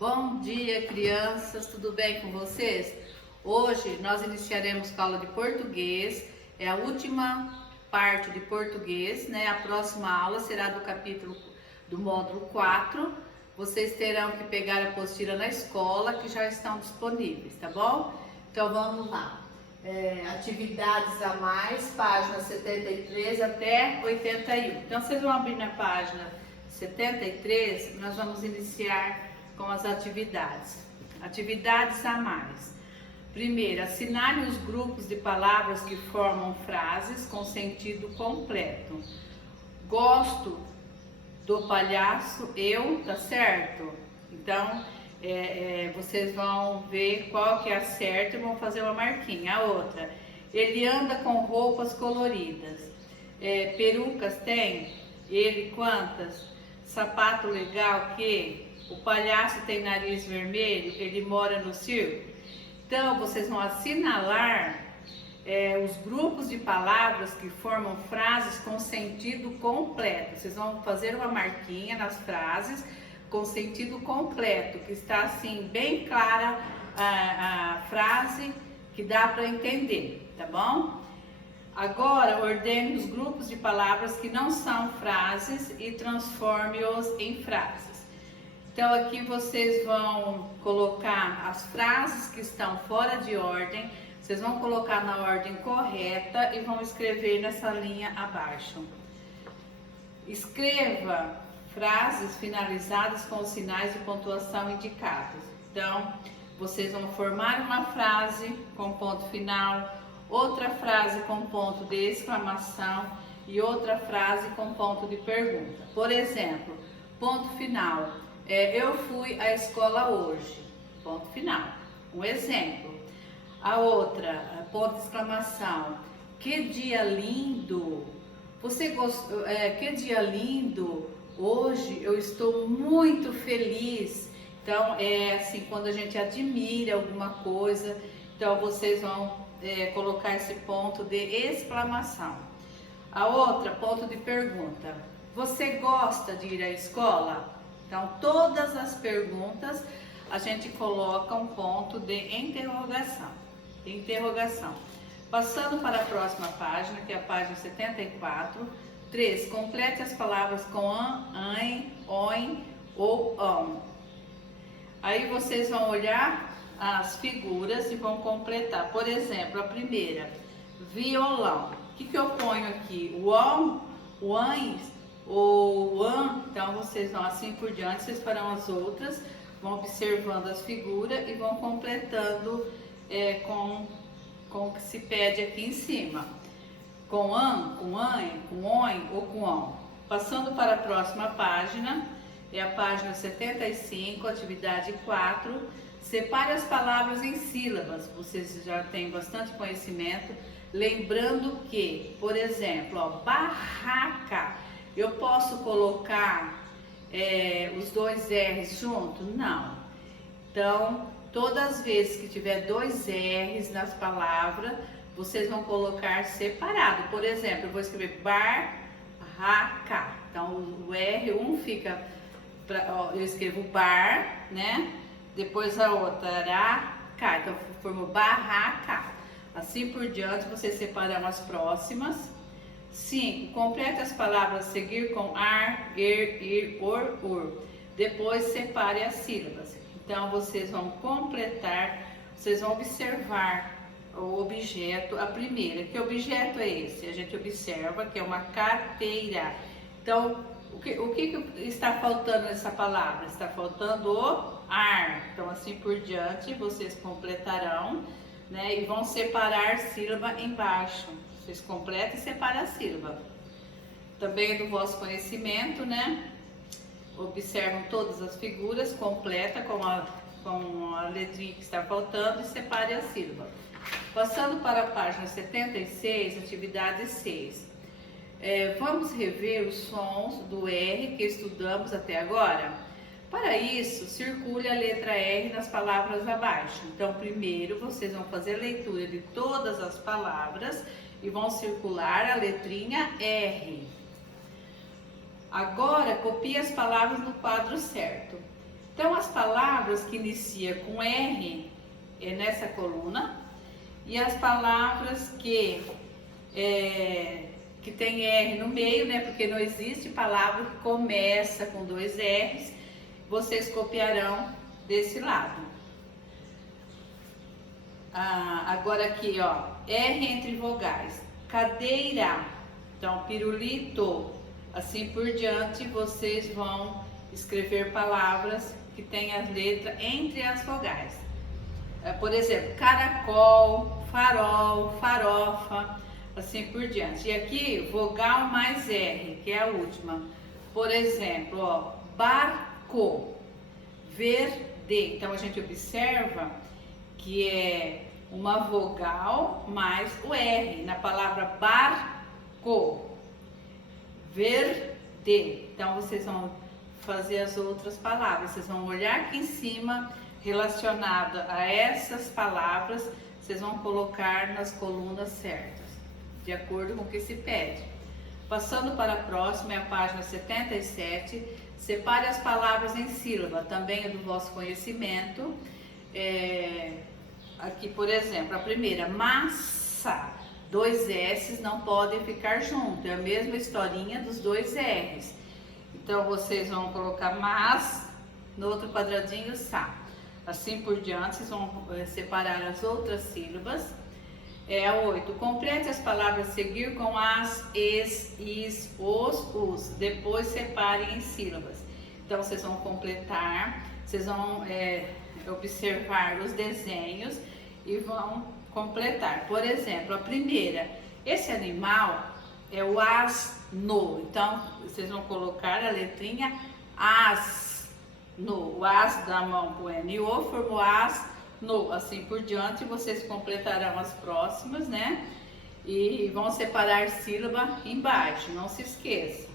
Bom dia, crianças, tudo bem com vocês? Hoje nós iniciaremos com a aula de português, é a última parte de português, né? A próxima aula será do capítulo do módulo 4. Vocês terão que pegar a apostila na escola, que já estão disponíveis, tá bom? Então vamos lá. Atividades a mais, página 73 até 81. Então vocês vão abrir na página 73, nós vamos iniciar com as atividades. Atividades a mais. Primeiro, assinale os grupos de palavras que formam frases com sentido completo. Gosto do palhaço, eu, tá certo? Então, vocês vão ver qual que é a certa e vão fazer uma marquinha. A outra, ele anda com roupas coloridas. Perucas tem? Ele quantas? Sapato legal que? O palhaço tem nariz vermelho, ele mora no circo. Então, vocês vão assinalar os grupos de palavras que formam frases com sentido completo. Vocês vão fazer uma marquinha nas frases com sentido completo, que está assim, bem clara a frase, que dá para entender, tá bom? Agora, ordene os grupos de palavras que não são frases e transforme-os em frases. Então aqui vocês vão colocar as frases que estão fora de ordem, vocês vão colocar na ordem correta e vão escrever nessa linha abaixo. Escreva frases finalizadas com os sinais de pontuação indicados. Então, vocês vão formar uma frase com ponto final, outra frase com ponto de exclamação e outra frase com ponto de pergunta. Por exemplo, ponto final. Eu fui à escola hoje, ponto final, um exemplo. A outra, ponto de exclamação, que dia lindo, você gostou, que dia lindo, hoje eu estou muito feliz. Então, assim, quando a gente admira alguma coisa, então vocês vão colocar esse ponto de exclamação. A outra, ponto de pergunta, você gosta de ir à escola? Então, todas as perguntas a gente coloca um ponto de interrogação. Passando para a próxima página, que é a página 74. 3. Complete as palavras com an, ain, oin ou ão. Aí vocês vão olhar as figuras e vão completar. Por exemplo, a primeira, violão. O que eu ponho aqui? O ão, o ain, o an, então vocês vão assim por diante, vocês farão as outras, vão observando as figuras e vão completando com o que se pede aqui em cima. Com an, com ain, com oin ou com ão. Passando para a próxima página, é a página 75, atividade 4. Separe as palavras em sílabas, vocês já têm bastante conhecimento. Lembrando que, por exemplo, barraca, eu posso colocar os dois R's junto? Não. Então, todas as vezes que tiver dois R's nas palavras, vocês vão colocar separado. Por exemplo, eu vou escrever barraca. Então, o R, um fica, eu escrevo bar, né? Depois a outra, araca. Então, formou barraca. Assim por diante, vocês separam as próximas. 5. Complete as palavras a seguir com ar, ir, or, ur. Depois separe as sílabas. Então vocês vão completar, vocês vão observar o objeto, a primeira. Que objeto é esse? A gente observa que é uma carteira. Então, o que está faltando nessa palavra? Está faltando o ar. Então, assim por diante, vocês completarão, né? E vão separar sílaba embaixo. Vocês completam e separam a sílaba. Também é do vosso conhecimento, né? Observam todas as figuras, completa com a letrinha que está faltando e separe a sílaba. Passando para a página 76, atividade 6. Vamos rever os sons do R que estudamos até agora? Para isso, circule a letra R nas palavras abaixo. Então, primeiro vocês vão fazer a leitura de todas as palavras e vão circular a letrinha R. Agora, copie as palavras no quadro certo. Então, as palavras que iniciam com R é nessa coluna, e as palavras que tem R no meio, né? Porque não existe palavra que começa com 2 R's, vocês copiarão desse lado. Agora aqui, ó, R entre vogais, cadeira, então pirulito, assim por diante, vocês vão escrever palavras que têm as letras entre as vogais. Por exemplo, caracol, farol, farofa, assim por diante. E aqui, vogal mais R, que é a última. Por exemplo, ó, barco, verde. Então a gente observa que é uma vogal mais o R na palavra barco, verde. Então vocês vão fazer as outras palavras, vocês vão olhar aqui em cima relacionada a essas palavras, vocês vão colocar nas colunas certas, de acordo com o que se pede. Passando para a próxima, é a página 77. Separe as palavras em sílaba, também é do vosso conhecimento. Aqui, por exemplo, a primeira, massa, 2 S's não podem ficar juntos, é a mesma historinha dos 2 R's. Então, vocês vão colocar mas, no outro quadradinho, sa. Assim por diante, vocês vão separar as outras sílabas. A 8, complete as palavras a seguir com as, is, os. Depois separem em sílabas. Então, vocês vão completar, vocês vão observar os desenhos e vão completar. Por exemplo, a primeira, esse animal é o asno. Então, vocês vão colocar a letrinha as, no. O as da mão com N-O formou as, no. Assim por diante, vocês completarão as próximas, né? E vão separar sílaba embaixo, não se esqueça.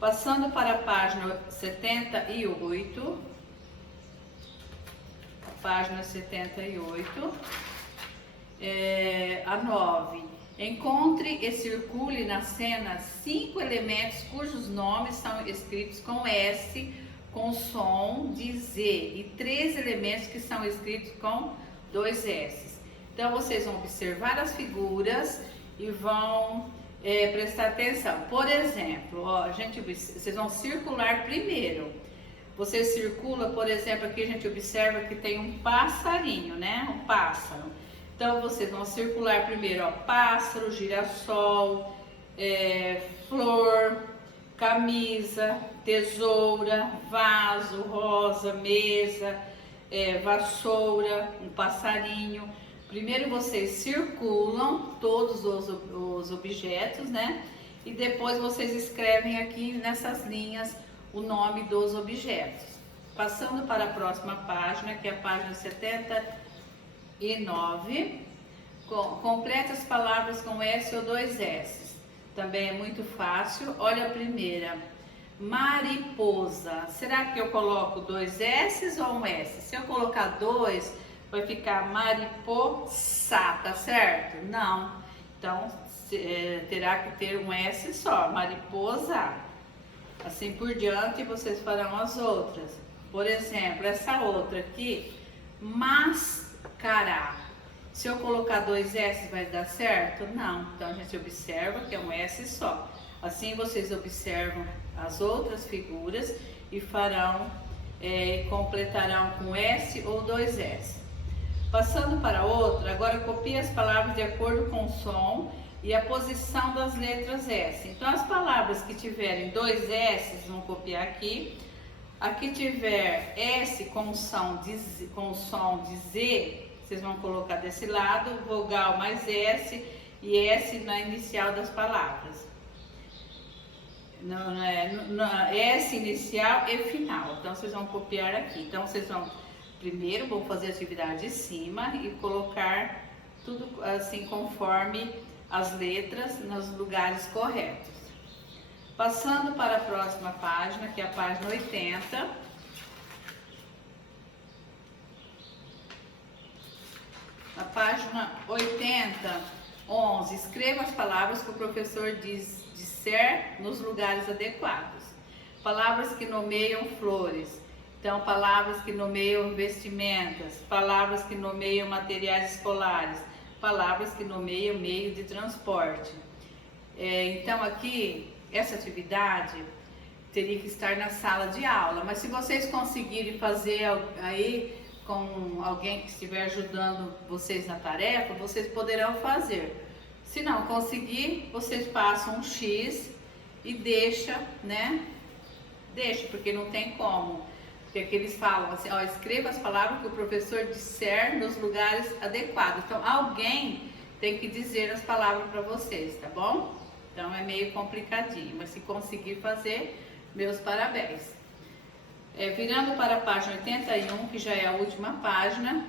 Passando para a página 78. Página 78. A 9. Encontre e circule na cena 5 elementos cujos nomes são escritos com S, com som de Z, e 3 elementos que são escritos com 2 S. Então, vocês vão observar as figuras e vão prestar atenção. Por exemplo, ó, vocês vão circular primeiro. Você circula, por exemplo, aqui a gente observa que tem um passarinho, né? Um pássaro. Então, vocês vão circular primeiro, ó, pássaro, girassol, flor, camisa, tesoura, vaso, rosa, mesa, vassoura, um passarinho. Primeiro vocês circulam todos os objetos, né? E depois vocês escrevem aqui nessas linhas o nome dos objetos. Passando para a próxima página, que é a página 79. Complete as palavras com S ou 2 S. Também é muito fácil. Olha a primeira. Mariposa. Será que eu coloco 2 S ou 1 S? Se eu colocar 2, vai ficar mariposa, tá certo? Não. Então, terá que ter um S só. Mariposa. Assim por diante, vocês farão as outras. Por exemplo, essa outra aqui, máscara. Se eu colocar 2 S, vai dar certo? Não. Então, a gente observa que é um S só. Assim, vocês observam as outras figuras e farão, completarão com S ou 2 S. Passando para outra, agora copie as palavras de acordo com o som e a posição das letras S. Então, as palavras que tiverem 2 S, vão copiar aqui. Aqui tiver S com som de Z, vocês vão colocar desse lado, vogal mais S e S na inicial das palavras. S inicial e final. Então, vocês vão copiar aqui. Então, vocês vão, primeiro, vão fazer a atividade de cima e colocar tudo assim, conforme as letras nos lugares corretos. Passando para a próxima página, que é a página 80. Na página 80, 11, escreva as palavras que o professor disser nos lugares adequados. Palavras que nomeiam flores. Então, palavras que nomeiam vestimentas, palavras que nomeiam materiais escolares, palavras que nomeiam meio de transporte. Então, aqui, essa atividade teria que estar na sala de aula, mas se vocês conseguirem fazer aí com alguém que estiver ajudando vocês na tarefa, vocês poderão fazer. Se não conseguir, vocês passam um X e deixa, né? Deixa, porque não tem como. Porque aqui eles falam assim, ó, escreva as palavras que o professor disser nos lugares adequados. Então, alguém tem que dizer as palavras para vocês, tá bom? Então, é meio complicadinho, mas se conseguir fazer, meus parabéns. Virando para a página 81, que já é a última página,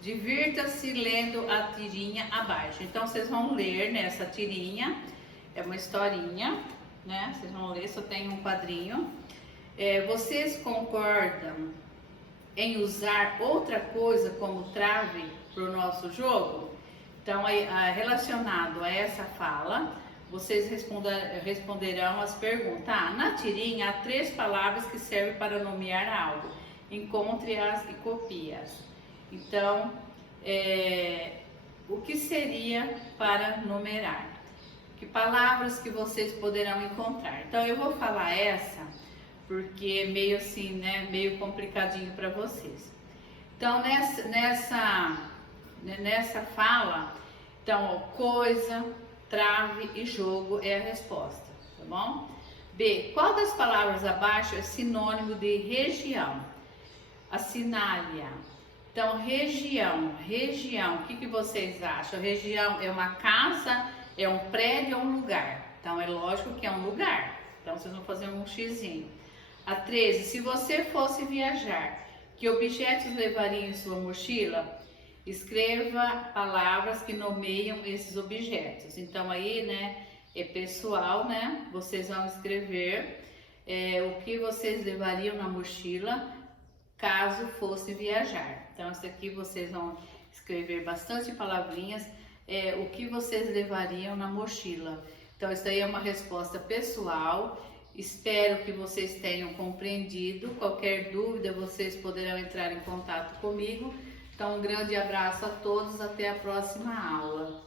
divirta-se lendo a tirinha abaixo. Então, vocês vão ler nessa tirinha, é uma historinha, né? Vocês vão ler, só tem um quadrinho. Vocês concordam em usar outra coisa como trave para o nosso jogo? Então, relacionado a essa fala, vocês responderão as perguntas. Na tirinha há 3 palavras que servem para nomear algo. Encontre-as e copie-as. Então, o que seria para numerar? Que palavras que vocês poderão encontrar? Então, eu vou falar essa, porque é meio assim, né? Meio complicadinho para vocês. Então, nessa fala, então, coisa, trave e jogo é a resposta, tá bom? B. Qual das palavras abaixo é sinônimo de região? Assinale-a. Então, região, o que vocês acham? Região é uma casa, é um prédio ou um lugar? Então, é lógico que é um lugar. Então, vocês vão fazer um xizinho. A 13. Se você fosse viajar, que objetos levaria em sua mochila? Escreva palavras que nomeiam esses objetos. Então aí, né, é pessoal, né? Vocês vão escrever o que vocês levariam na mochila caso fosse viajar. Então isso aqui vocês vão escrever bastante palavrinhas, o que vocês levariam na mochila. Então isso aí é uma resposta pessoal. Espero que vocês tenham compreendido. Qualquer dúvida, vocês poderão entrar em contato comigo. Então, um grande abraço a todos, até a próxima aula.